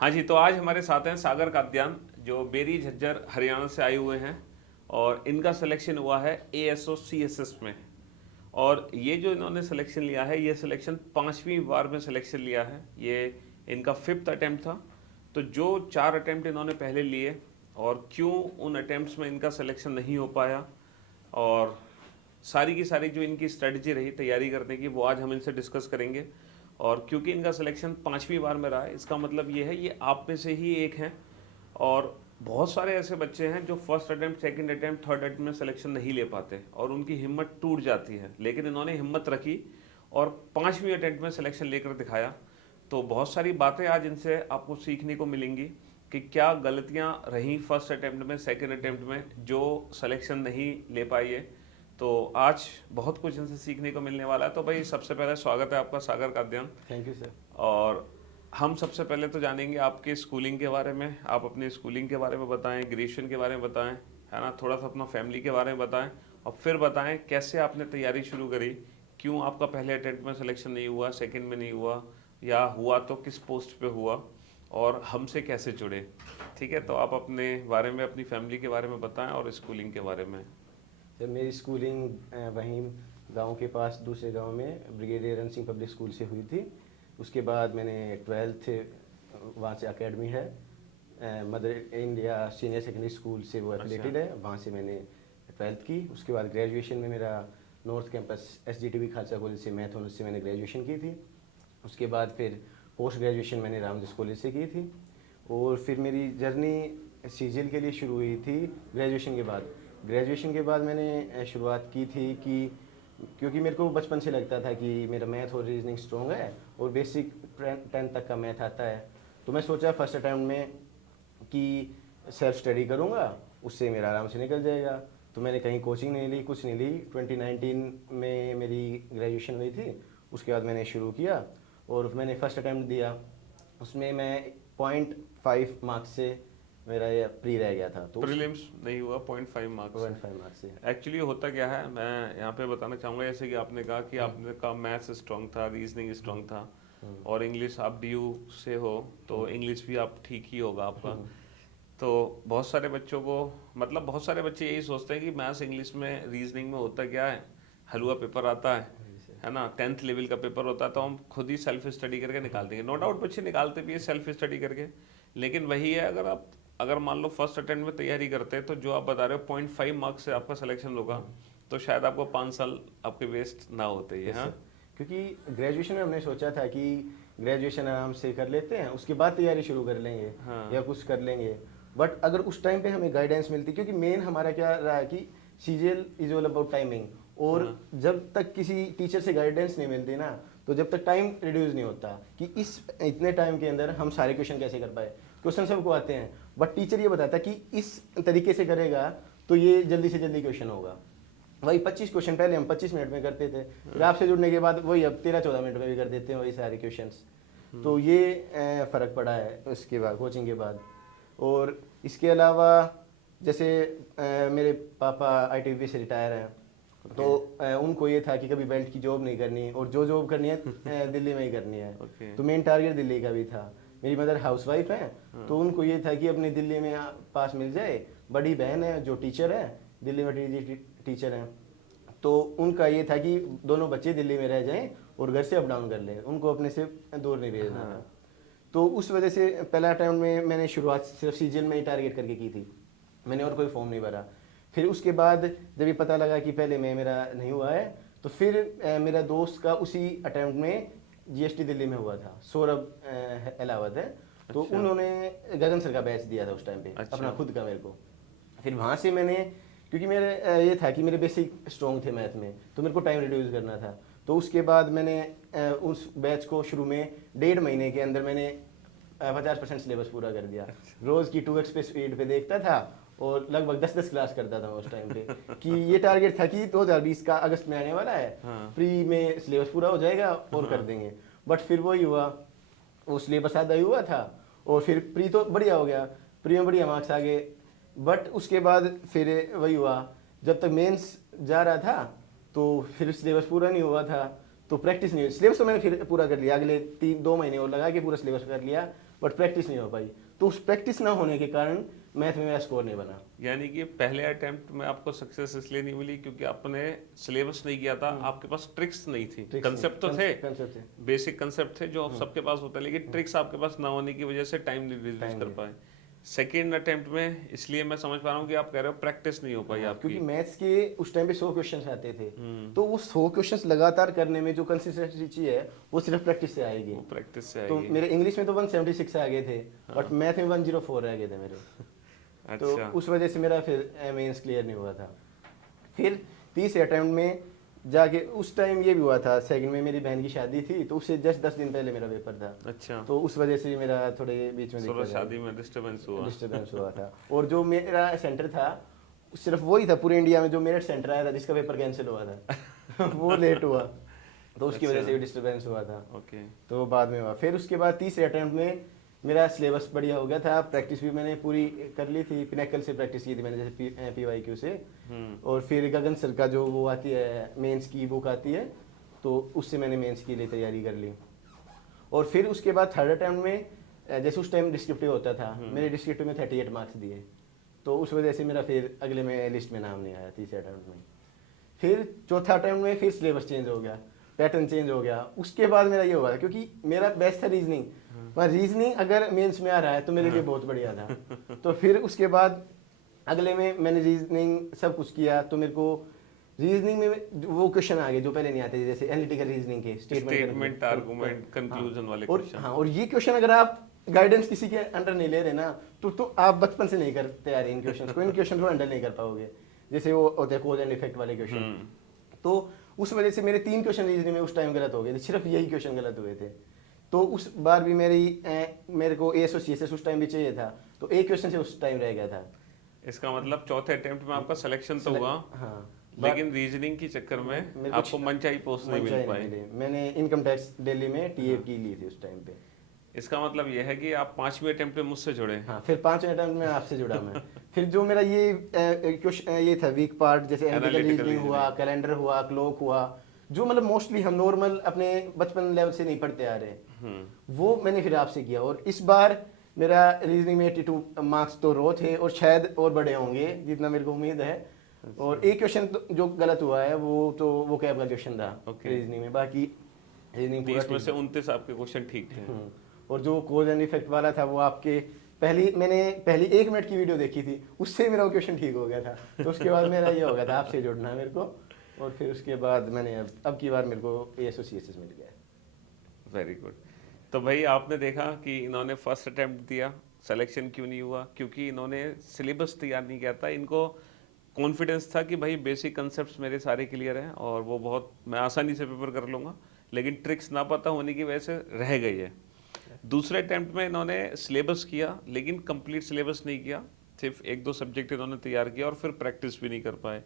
हाँ जी, तो आज हमारे साथ हैं सागर कात्यान, जो बेरी झज्जर हरियाणा से आए हुए हैं और इनका सिलेक्शन हुआ है ASO CSS में। और ये जो इन्होंने सिलेक्शन लिया है, ये सिलेक्शन 5वीं बार में सिलेक्शन लिया है। ये इनका 5th अटेम्प्ट था। तो जो 4 अटेम्प्ट इन्होंने पहले लिए और क्यों उन अटेम्प्ट्स में इनका सिलेक्शन नहीं हो पाया, और सारी की सारी जो इनकी स्ट्रेटजी रही तैयारी करने की, वो आज हम इनसे डिस्कस करेंगे। और क्योंकि इनका सिलेक्शन 5वीं बार में रहा है, इसका मतलब ये है ये आप में से ही एक हैं। और बहुत सारे ऐसे बच्चे हैं जो first attempt, second attempt, third attempt में सिलेक्शन नहीं ले पाते और उनकी हिम्मत टूट जाती है, लेकिन इन्होंने हिम्मत रखी और 5वीं अटेम्प्ट में सिलेक्शन लेकर दिखाया। तो बहुत सारी बातें आज इनसे आपको सीखने को मिलेंगी कि क्या गलतियां रहीं फर्स्ट अटेम्प्ट में, सेकंड अटेम्प्ट में, जो सिलेक्शन नहीं ले पाई है। तो आज बहुत कुछ इनसे सीखने को मिलने वाला है। तो भाई, सबसे पहले स्वागत है आपका Sagar Kadyan. Thank you sir. और हम सबसे पहले तो जानेंगे आपके स्कूलिंग के बारे में। आप अपनी स्कूलिंग के बारे में बताएं, ग्रेजुएशन के बारे में बताएं, है ना, थोड़ा सा अपना फैमिली के बारे में बताएं, और फिर बताएं कैसे आपने तैयारी शुरू करी, क्यों आपका पहले अटेम्प्ट में सिलेक्शन नहीं हुआ, सेकंड में नहीं हुआ, या हुआ तो किस पोस्ट पे हुआ, और हमसे कैसे जुड़े। ठीक है, तो आप अपने बारे में, अपनी फैमिली के बारे में बताएं और स्कूलिंग के बारे में। सर मेरी स्कूलिंग वहीं गांव के पास दूसरे गांव में brigadier run Singh public school से हुई थी। उसके बाद मैंने 12th वहाँ से एकेडमी है mother India senior secondary school से, वो अच्छा। एफिलेटेड है, वहाँ से मैंने 12th की। उसके बाद ग्रेजुएशन में मेरा north campus SGTV Khalsa college से मैथ ऑनर्स से मैंने ग्रेजुएशन की थी। उसके बाद फिर पोस्ट ग्रेजुएशन मैंने रामदास कॉलेज से की थी। और फिर मेरी जर्नी CGL के लिए शुरू हुई थी ग्रेजुएशन के बाद। ग्रेजुएशन के बाद मैंने शुरुआत की थी कि क्योंकि मेरे को बचपन से लगता था कि मेरा मैथ और रीजनिंग स्ट्रॉन्ग है और बेसिक 10th तक का मैथ आता है। तो मैं सोचा फर्स्ट अटैम्प्ट में कि सेल्फ स्टडी करूँगा, उससे मेरा आराम से निकल जाएगा। तो मैंने कहीं कोचिंग नहीं ली, कुछ नहीं ली। 2019 में मेरी ग्रेजुएशन हुई थी। उसके बाद मैंने शुरू किया और मैंने फर्स्ट अटैम्प्ट दिया। उसमें मैं 0.5 मार्क्स से मेरा ये प्री रह गया था। तो प्रीलिम्स नहीं हुआ 0.5 मार्क्स से। 0.5 मार्क्स से एक्चुअली होता क्या है, मैं यहाँ पे बताना चाहूँगा, जैसे कि आपने कहा कि आपने कहा मैथ्स स्ट्रांग था, रीजनिंग स्ट्रांग था, और इंग्लिश आप DU से हो, तो इंग्लिश भी आप ठीक ही होगा आपका। तो बहुत सारे बच्चों को, मतलब बहुत सारे बच्चे यही सोचते हैं कि मैथ्स इंग्लिश में, रीजनिंग में होता क्या है, हलवा पेपर आता है ना, 10th लेवल का पेपर होता है, तो हम खुद ही सेल्फ स्टडी करके निकाल देंगे। नो डाउट बच्चे निकालते भी है सेल्फ स्टडी करके, लेकिन वही है, अगर मान लो फर्स्ट अटेम्प्ट में तैयारी करते हैं, तो जो आप बता रहे हो 0.5 मार्क्स से आपका सिलेक्शन होगा, तो शायद आपको 5 साल आपके वेस्ट ना होते ये। यस हाँ, सर। क्योंकि ग्रेजुएशन में हमने सोचा था कि ग्रेजुएशन आराम से कर लेते हैं, उसके बाद तैयारी शुरू कर लेंगे हाँ, या कुछ कर लेंगे। बट अगर उस टाइम पे हमें गाइडेंस मिलती, क्योंकि मेन हमारा क्या रहा है कि CGL is all about timing. और हाँ, जब तक किसी टीचर से गाइडेंस नहीं मिलती ना, तो जब तक टाइम रिड्यूस नहीं होता कि इस इतने टाइम के अंदर हम सारे क्वेश्चन कैसे कर पाए। क्वेश्चन सबको आते हैं, बट टीचर ये बताता कि इस तरीके से करेगा तो ये जल्दी से जल्दी क्वेश्चन होगा। वही 25 क्वेश्चन पहले हम 25 मिनट में करते थे, फिर आपसे जुड़ने के बाद वही अब 13-14 मिनट में भी कर देते हैं वही सारे क्वेश्चंस। तो ये फ़र्क पड़ा है उसके बाद, कोचिंग के बाद। और इसके अलावा जैसे मेरे पापा ITBP से रिटायर हैं, तो ओके, उनको ये था कि कभी बेल्ट की जॉब नहीं करनी, और जो जॉब करनी है दिल्ली में ही करनी है। ओके, तो मेन टारगेट दिल्ली का भी था। मेरी मदर हाउसवाइफ है, तो उनको ये था कि अपनी दिल्ली में पास मिल जाए। बड़ी बहन है जो टीचर है, दिल्ली में टीचर हैं। तो उनका ये था कि दोनों बच्चे दिल्ली में रह जाएं और घर से अप डाउन कर लें, उनको अपने से दूर नहीं भेजना था। हाँ, तो उस वजह से पहला अटैम्प्ट में मैंने शुरुआत सिर्फ CGL में ही टारगेट करके की थी, मैंने और कोई फॉर्म नहीं भरा। फिर उसके बाद जब ये पता लगा कि पहले में मेरा नहीं हुआ है, तो फिर मेरा दोस्त का उसी अटैम्प्ट में GST दिल्ली में हुआ था, सौरभ अलावत है। तो अच्छा, उन्होंने गगन सर का बैच दिया था उस टाइम पे, अपना अच्छा, खुद का मेरे को। फिर वहाँ से मैंने, क्योंकि मेरे ये था कि मेरे बेसिक स्ट्रॉन्ग थे मैथ में, तो मेरे को टाइम रिड्यूस करना था। तो उसके बाद मैंने उस बैच को शुरू में 1.5 महीने के अंदर मैंने 50% सिलेबस पूरा कर दिया। रोज़ की 2x पे स्पीड पे देखता था और लगभग 10-10 क्लास करता था मैं उस टाइम पे। कि ये टारगेट था कि 2020 का अगस्त में आने वाला है, हाँ, प्री में सिलेबस पूरा हो जाएगा और कर हाँ, देंगे। बट फिर वही हुआ, वो सिलेबस आधा ही हुआ था और फिर प्री तो बढ़िया हो गया, प्री में बढ़िया मार्क्स आ गए। बट उसके बाद फिर वही हुआ, जब तक मेंस जा रहा था तो फिर सिलेबस पूरा नहीं हुआ था, तो प्रैक्टिस नहीं हुई। सिलेबस तो मैंने फिर पूरा कर लिया, अगले 2 महीने और लगा के पूरा सिलेबस कर लिया। बट प्रैक्टिस नहीं हो पाई। तो उस प्रैक्टिस ना होने के कारण मैथ में मेरा स्कोर नहीं बना। यानी कि पहले अटेम्प्ट में आपको सक्सेस इसलिए नहीं मिली क्योंकि आपने सिलेबस नहीं किया था, आपके पास ट्रिक्स नहीं थी। ट्रिक्स कंसेप्ट तो थे, कंसेप्ट थे, बेसिक कंसेप्ट थे जो सबके पास होता है, लेकिन ट्रिक्स आपके पास ना होने की वजह से टाइम नहीं रिड्यूस कर पाए। सेकेंड अटेम्प्ट में इसलिए मैं समझ पा रहा हूँ कि आप कह रहे हो प्रैक्टिस नहीं हो पाई आपकी। क्योंकि मैथ्स के उस टाइम पे 100 क्वेश्चंस आते थे, तो वो 100 क्वेश्चंस लगातार करने में जो कंसिस्टेंसी चाहिए वो सिर्फ प्रैक्टिस से आएगी। वो प्रैक्टिस से तो आएगी। मेरे इंग्लिश में तो 176 आ गए थे, बट मैथ में 104 रह गए थे मेरे। तो अच्छा, उस वजह से मेरा फिर मेंस क्लियर नहीं हुआ था। फिर तीसरे अटेम्प्ट में जाके उस टाइम ये भी हुआ था, सेकंड में मेरी बहन की शादी थी, तो उससे जस्ट 10 दिन पहले मेरा पेपर था। अच्छा, तो उस वजह से मेरा थोड़े बीच में चलो शादी में डिस्टरबेंस हुआ। डिस्टर्बेंस हुआ था। और जो मेरा सेंटर था सिर्फ वही था पूरे इंडिया में जो मेरिट सेंटर आया था जिसका पेपर कैंसिल हुआ था वो लेट हुआ, तो उसकी वजह से भी डिस्टर्बेंस हुआ था। ओके, तो बाद में हुआ। फिर उसके बाद तीसरे अटेम्प्ट में मेरा सिलेबस बढ़िया हो गया था, प्रैक्टिस भी मैंने पूरी कर ली थी, पिनेकल से प्रैक्टिस की थी मैंने, जैसे PYQ से। और फिर गगन सर का जो वो आती है मेंस की बुक आती है, तो उससे मैंने मेंस के लिए तैयारी कर ली। और फिर उसके बाद थर्ड अटेम्प्ट में जैसे उस टाइम डिस्क्रिप्टिव होता था, मेरे डिस्क्रिप्टिव में 38 मार्क्स दिए, तो उस वजह से मेरा फिर अगले में लिस्ट में नाम नहीं आया तीसरे अटेम्प्ट में। फिर चौथा अटेम्प्ट में फिर सिलेबस चेंज हो गया, पैटर्न चेंज हो गया। उसके बाद मेरा ये हुआ था क्योंकि मेरा बेस्ट था रीजनिंग, पर रीजनिंग अगर मेंस में आ रहा है तो मेरे लिए बहुत बढ़िया था। तो फिर उसके बाद अगले में मैंने रीजनिंग सब कुछ किया, तो मेरे को रीजनिंग में वो क्वेश्चन आ गए जो पहले नहीं आते थे, जैसे एनालिटिकल रीजनिंग के स्टेटमेंट, आर्गुमेंट, कंक्लूजन वाले और क्वेश्चन। हाँ, और ये क्वेश्चन अगर आप गाइडेंस किसी के अंडर नहीं ले रहे ना, तो आप बचपन से नहीं करते आ रहे इन क्वेश्चन को, इन क्वेश्चन को हैंडल नहीं कर पाओगे। जैसे वो होते हैं कॉज एंड इफेक्ट वाले क्वेश्चन, तो उस वजह से मेरे 3 क्वेश्चन रीजनिंग में उस टाइम गलत हो गए थे, सिर्फ यही क्वेश्चन गलत हुए थे। तो उस बार भी मेरे को ASO/CSS उस टाइम भी चाहिए था, तो एक क्वेश्चन से उस टाइम रह गया था। इसका मतलब चौथे अटेम्प्ट में आपका सिलेक्शन तो हुआ, हाँ, लेकिन रीजनिंग के चक्कर में आपको मनचाही पोस्ट नहीं मिल पाई। मैंने इनकम टैक्स दिल्ली में TA की ली थी उस टाइम पे। इसका मतलब यह है कि आप 5वें अटेम्प्ट में मुझसे जुड़े। हाँ, फिर 5वें अटेम्प्ट में आपसे जुड़ा मैं। फिर जो मेरा ये क्वेश्चन ये था वीक पार्ट, जैसे एनालिटिकल रीजनिंग हुआ, कैलेंडर हुआ, क्लॉक हुआ, जो मतलब मोस्टली हम नॉर्मल अपने बचपन लेवल से नहीं पढ़ते आ रहे, वो मैंने फिर आपसे किया। और इस बार मेरा रीजनिंग में 82 मार्क्स तो रो थे, और शायद और बड़े होंगे जितना मेरे को उम्मीद है। और एक क्वेश्चन तो जो गलत हुआ है वो कैब का क्वेश्चन था रीजनिंग में, बाकी रीजनिंग 30 में से 29 आपके क्वेश्चन ठीक थे। और जो कॉज एंड इफेक्ट वाला था वो आपके मैंने पहली 1 मिनट की वीडियो देखी थी, उससे मेरा क्वेश्चन ठीक हो गया था। तो उसके बाद मेरा ये हो गया था आपसे जुड़ना मेरे को, और फिर उसके बाद मैंने अब की बार मेरे को ASO/CSS मिल गया। Very good. तो भाई आपने देखा कि इन्होंने फर्स्ट अटेम्प्ट दिया, सिलेक्शन क्यों नहीं हुआ? क्योंकि इन्होंने सिलेबस तैयार नहीं किया था। इनको कॉन्फिडेंस था कि भाई बेसिक कंसेप्ट्स मेरे सारे क्लियर हैं और वो बहुत मैं आसानी से पेपर कर लूँगा, लेकिन ट्रिक्स ना पता होने की वजह से रह गई है। दूसरे अटेम्प्ट में इन्होंने सिलेबस किया, लेकिन कंप्लीट सिलेबस नहीं किया, सिर्फ 1-2 सब्जेक्ट इन्होंने तैयार किया और फिर प्रैक्टिस भी नहीं कर पाए।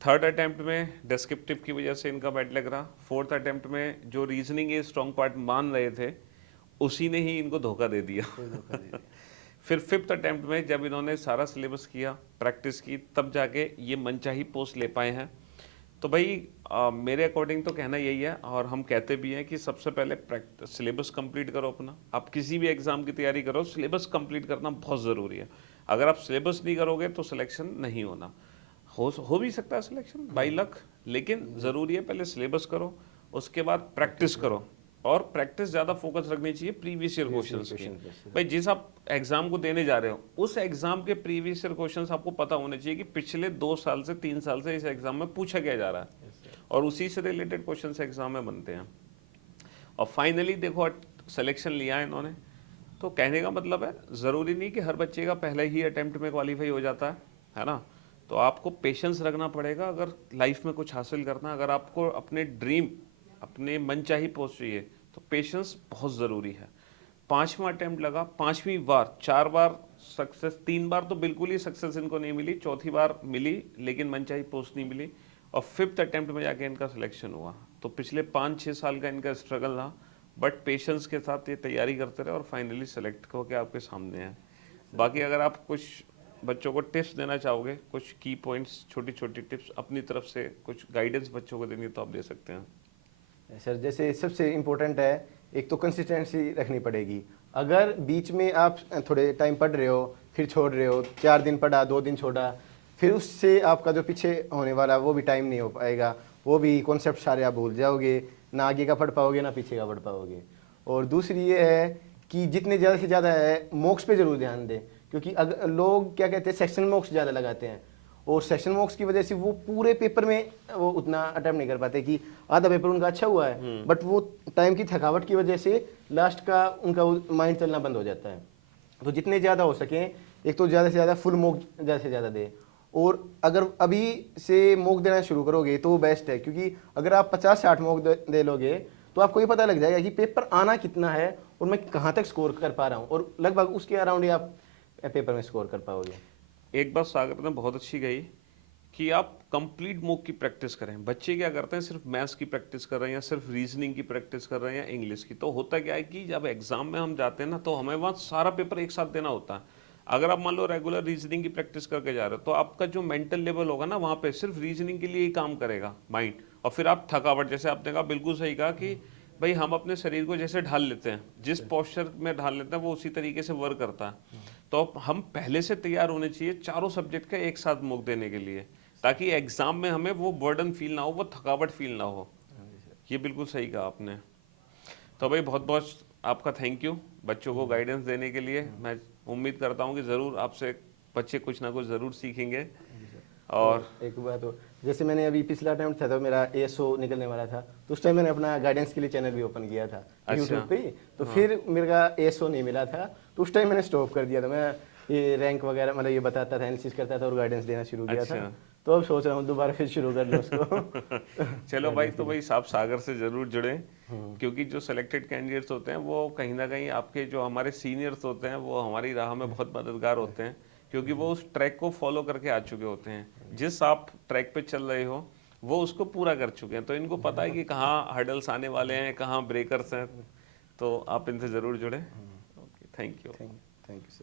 थर्ड अटेम्प्ट में डिस्क्रिप्टिव की वजह से इनका बैड लग रहा। फोर्थ अटेम्प्ट में जो रीजनिंग के स्ट्रॉन्ग पार्ट मान रहे थे उसी ने ही इनको धोखा दे दिया। फिर फिफ्थ अटेम्प्ट में जब इन्होंने सारा सिलेबस किया, प्रैक्टिस की, तब जाके ये मनचाही पोस्ट ले पाए हैं। तो भाई मेरे अकॉर्डिंग तो कहना यही है, और हम कहते भी हैं कि सबसे पहले सिलेबस कंप्लीट करो अपना। आप किसी भी एग्जाम की तैयारी करो, सिलेबस कंप्लीट करना बहुत ज़रूरी है। अगर आप सिलेबस नहीं करोगे तो सिलेक्शन नहीं होना। हो भी सकता है सिलेक्शन बाई लक, लेकिन ज़रूरी है पहले सिलेबस करो, उसके बाद प्रैक्टिस करो, और प्रैक्टिस ज़्यादा फोकस रखनी चाहिए प्रीवियस ईयर क्वेश्चंस की। भाई जिस आप एग्जाम को देने जा रहे हो उस एग्जाम के प्रीवियस ईयर क्वेश्चंस आपको पता होने चाहिए कि पिछले 2 साल से 3 साल से इस एग्जाम में पूछा क्या जा रहा है, और उसी से रिलेटेड क्वेश्चंस एग्जाम में बनते हैं। और फाइनली देखो सिलेक्शन लिया है इन्होंने, तो कहने का मतलब है ज़रूरी नहीं कि हर बच्चे का पहले ही अटेम्प्ट में क्वालिफाई हो जाता है ना। तो आपको पेशेंस रखना पड़ेगा अगर लाइफ में कुछ हासिल करना। अगर आपको अपने ड्रीम, अपने मनचाही पोस्ट चाहिए, तो पेशेंस बहुत ज़रूरी है। 5वां अटेम्प्ट लगा, 5वीं बार, 4 बार सक्सेस, 3 बार तो बिल्कुल ही सक्सेस इनको नहीं मिली, चौथी बार मिली लेकिन मनचाही पोस्ट नहीं मिली, और फिफ्थ अटेम्प्ट में जाके इनका सिलेक्शन हुआ। तो पिछले 5-6 साल का इनका स्ट्रगल रहा, बट पेशेंस के साथ ये तैयारी करते रहे और फाइनली सेलेक्ट होकर आपके सामने है। बाकी अगर आप कुछ बच्चों को टिप्स देना चाहोगे, कुछ की पॉइंट्स, छोटी छोटी टिप्स अपनी तरफ से कुछ गाइडेंस बच्चों को देनी तो आप दे सकते हैं। सर जैसे सबसे इम्पोर्टेंट है, एक तो कंसिस्टेंसी रखनी पड़ेगी। अगर बीच में आप थोड़े टाइम पढ़ रहे हो, फिर छोड़ रहे हो, 4 दिन पढ़ा, 2 दिन छोड़ा, फिर उससे आपका जो पीछे होने वाला वो भी टाइम नहीं हो पाएगा, वो भी कॉन्सेप्ट सारे आप भूल जाओगे, ना आगे का पढ़ पाओगे ना पीछे का पढ़ पाओगे। और दूसरी ये है कि जितने ज़्यादा से ज़्यादा है मॉक्स पे ज़रूर ध्यान दें, क्योंकि अगर लोग क्या कहते हैं सेक्शन मॉक्स ज़्यादा लगाते हैं, और सेक्शन मॉक्स की वजह से वो पूरे पेपर में वो उतना अटेम्प्ट नहीं कर पाते कि आधा पेपर उनका अच्छा हुआ है, बट वो टाइम की थकावट की वजह से लास्ट का उनका माइंड चलना बंद हो जाता है। तो जितने ज़्यादा हो सकें, एक तो ज़्यादा से ज़्यादा फुल मॉक ज़्यादा से ज़्यादा दें, और अगर अभी से मॉक देना शुरू करोगे तो वो बेस्ट है, क्योंकि अगर आप 50-60 मॉक दे लोगे तो आपको ये पता लग जाएगा कि पेपर आना कितना है और मैं कहाँ तक स्कोर कर पा रहा हूँ, और लगभग उसके अराउंड ही आप पेपर में स्कोर कर पाओगे। एक बात सागर ने बहुत अच्छी कही कि आप कंप्लीट मॉक की प्रैक्टिस करें। बच्चे क्या करते हैं, सिर्फ मैथ्स की प्रैक्टिस कर रहे हैं या सिर्फ रीजनिंग की प्रैक्टिस कर रहे हैं या इंग्लिश की। तो होता क्या है कि जब एग्जाम में हम जाते हैं ना, तो हमें वहाँ सारा पेपर एक साथ देना होता है। अगर आप मान लो रेगुलर रीजनिंग की प्रैक्टिस करके जा रहे हो, तो आपका जो मेंटल लेवल होगा ना, वहाँ पे सिर्फ रीजनिंग के लिए ही काम करेगा माइंड, और फिर आप थकावट, जैसे आपने कहा बिल्कुल सही कहा कि भाई हम अपने शरीर को जैसे ढाल लेते हैं, जिस पोस्चर में ढाल लेते हैं वो उसी तरीके से वर्क करता है। तो हम पहले से तैयार होने चाहिए चारों सब्जेक्ट का एक साथ मॉक देने के लिए, ताकि एग्जाम में हमें वो बर्डन फील ना हो, वो थकावट फील ना हो। ये बिल्कुल सही कहा आपने। तो भाई बहुत बहुत आपका थैंक यू बच्चों को गाइडेंस देने के लिए। मैं उम्मीद करता हूँ कि ज़रूर आपसे बच्चे कुछ ना कुछ ज़रूर सीखेंगे। और एक बात हो, जैसे मैंने अभी पिछला अटेम्प्ट था तो मेरा एएसओ निकलने वाला था, तो उस टाइम मैंने अपना गाइडेंस के लिए चैनल भी ओपन किया था यूट्यूब पे ही, तो फिर मेरे का एएसओ नहीं मिला था, तो उस टाइम मैंने स्टॉप कर दिया था। मैं ये रैंक वगैरह मतलब ये बताता था, एनालिसिस करता था और गाइडेंस देना शुरू किया था। तो अब सोच रहा हूँ दोबारा फिर शुरू कर लूँ उसको। चलो भाई, तो भाई आप सागर से ज़रूर जुड़ें, क्योंकि जो सेलेक्टेड कैंडिडेट्स होते हैं वो कहीं ना कहीं आपके जो हमारे सीनियर्स होते हैं वो हमारी राह में बहुत मददगार होते हैं, क्योंकि वो उस ट्रैक को फॉलो करके आ चुके होते हैं। जिस आप ट्रैक पे चल रहे हो वो उसको पूरा कर चुके हैं, तो इनको पता है कि कहाँ हर्डल्स आने वाले हैं, कहाँ ब्रेकर्स हैं। तो आप इनसे ज़रूर जुड़ें। Okay, thank you. Thank you sir.